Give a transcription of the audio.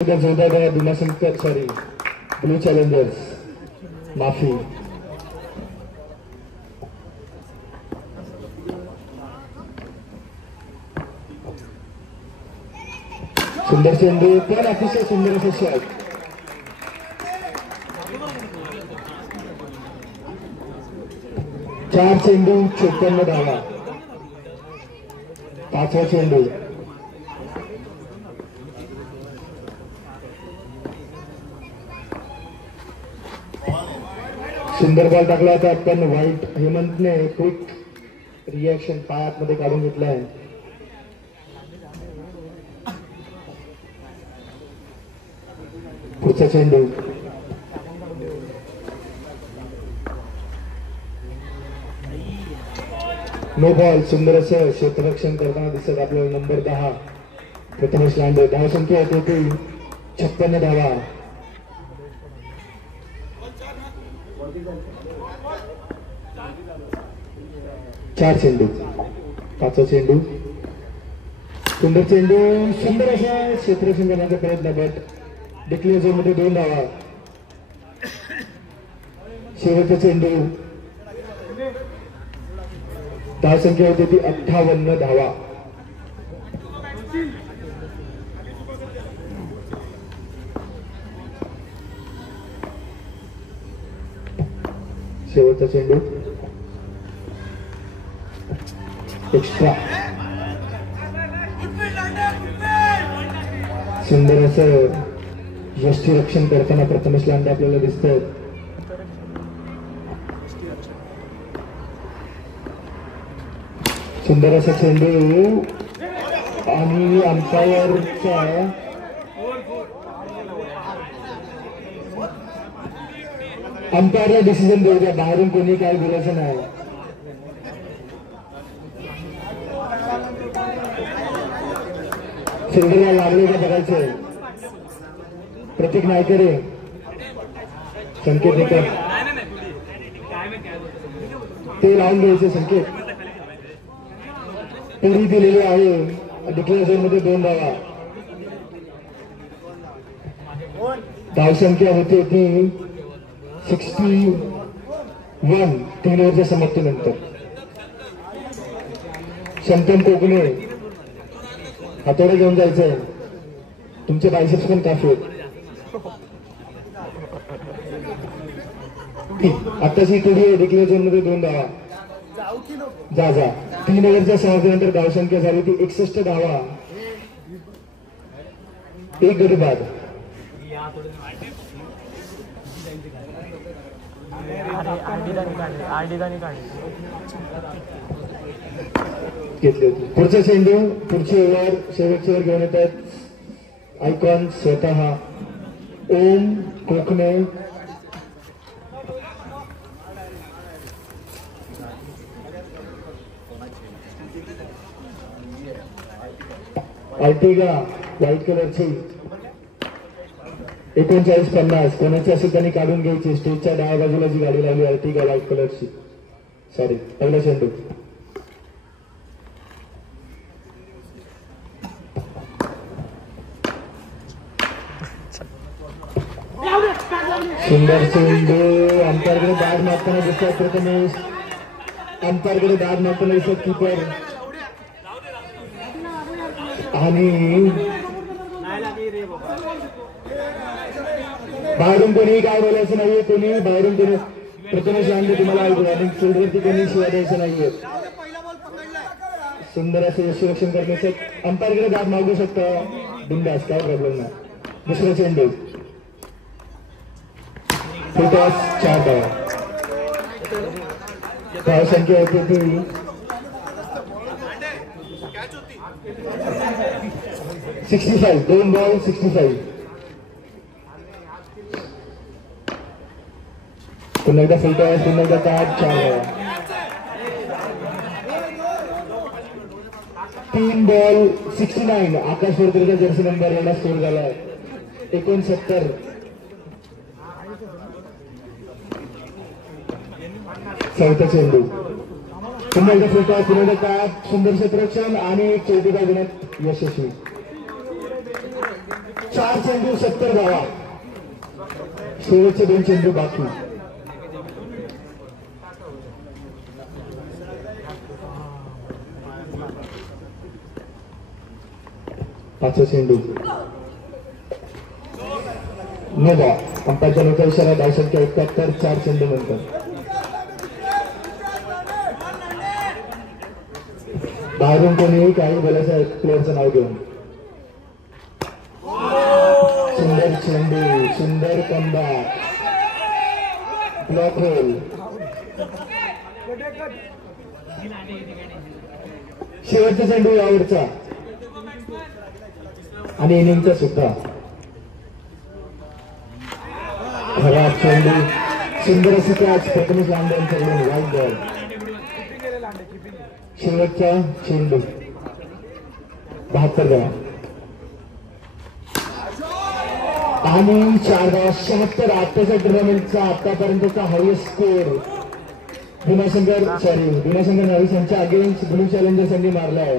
जोरदार Bhimashankar sorry blue challengers माफी. सुंदर चेंडू पण अतिशय सुंदर असे शॉट. चार चेंडू 56 धावा. पाचवा चेंडू सुंदर बॉल टाकला होता पण व्हाईट हेमंतने क्विक रिएक्शन पायात मध्ये काढून घेतलाय. पुढचा चेंडू नो बॉल. सुंदर असं क्षेत्ररक्षण करताना दिसत आपल्याला नंबर 10 प्रथमेश लांडे. धावसंख्या होती 56 धावा. चार चेंडू. पाचवा चेंडू सुंदर चेंडू सुंदर असा क्षेत्ररक्षण करण्याचा प्रयत्न बट डिक्लेअर झोन मध्ये 2 धावा. शेवटचा चेंडू धावसंख्या होती ती 58 धावा. शेवटचा चेंडू एक्स्ट्रा. सुंदर असं यष्टीरक्षण करताना प्रथमेश लांडे आपल्याला दिसतंय. सुंदर असा चेंडू आणि अंपायरचा अंपायरला डिसिजन देऊ द्या. बाहेरून कोणी काय बोलायचं नाही. फिल्डरला लागले का बघायचंय. प्रतीक नायकरे संकेत निकम ते लावून द्यायचे. संकेत पुरी दिलेली आहे. डिक्लेअर झोन मध्ये 2 धावा. धावसंख्या होती ती 61. 3 ओव्हरच्या समाप्तीनंतर शंतन कोकणे हातोडे घेऊन जायचंय. तुमचे बायसेप्स पण काफी आहेत. आत्ताची टुडी आहे. डिक्लेअर झोन मध्ये 2 धावा. जा 3 ओव्हरच्या समाप्तीनंतर धावसंख्या झाली ती 61 धावा. 1 गडी बाद. घेतली होती. पुढचा चेंडू पुढची ओव्हर शेवटची ओव्हर घेऊन येत आहेत आयकॉन स्वतः ओम कोकणे. आर्टिगा व्हाईट कलरची 39-50 कोणाची असेल त्यांनी काढून घ्यायची. स्टेजच्या डाव्या बाजूला जी गाडी लावली आर्टिगा व्हाईट कलरची. सॉरी पहिला चेंडू सुंदर चेंडू. अंपायरकडे बॅट मारताना दिसतात प्रथमेश. अंपायरकडे बॅट मारताना दिसत कीपर आणि बाहेरून कोणी काय बोलायचं नाहीये. कोणी बाहेरून कोणी प्रथमेश लांडे तुम्हाला रनिंग फील्डवरती कोणी शिवाय द्यायचं नाहीये. सुंदर असं यष्टीरक्षण करण्याचं अंपायरकडे बॅट मागू शकता बिंदास, काय प्रॉब्लेम नाही. दुसरा चेंडू 4 धावा. धावसंख्या होती ती 65. 2 बॉल 65. पुन्हा एकदा फुलटॉस. पुन्हा एकदा 4 धावा. 3 बॉल 69. आकाश वर्तुळचा जर्सी नंबर एवढा स्कोर झाला 69. चौथा चेंडू पुन्हा एकदा फुलटॉस. पुन्हा एकदा सुंदर क्षेत्ररक्षण आणि एक चौथी घेण्यात यशस्वी. 4 चेंडू 70 धावा. शेवटचे 2 चेंडू बाकी. पाचवा चेंडू नवा. अंपायरच्या लोक इशारा धावसंख्या 71. 4 चेंडू नंतर बाहेरून कोणीही काही बोलायचं प्लेअरचं नाव घेऊन. सुंदर चेंडू, सुंदर कमबॅक, ब्लॉक रोल. शेवटचा चेंडू यावरचा आणि इनिंगचा सुद्धा. खराब चेंडू, सुंदर अशी कॅच प्रथमेश लांडे यांच्याकडून. वाईट बॉल. शेवटचा चेंडू 72 धावा आणि 4 धावा. 76. आताच्या टुर्नामेंटचा आतापर्यंतचा हायएस्ट स्कोर भीमाशंकर नवीस यांच्या अगेन्स्ट ब्लू चॅलेंजर्स यांनी मारला आहे.